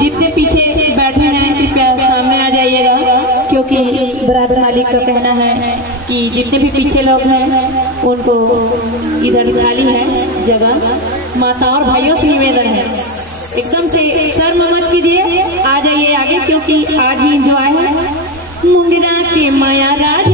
जितने पीछे बैठे हैं कृपया सामने आ जाइएगा, क्योंकि बराबर मालिक का कहना है कि जितने भी पीछे लोग हैं उनको इधर खाली है जगह। माता और भाइयों से निवेदन है, एकदम से शर्म मत कीजिए, आ जाइए आगे, क्योंकि आज ही एंजॉय है। मुंगरा के माया राज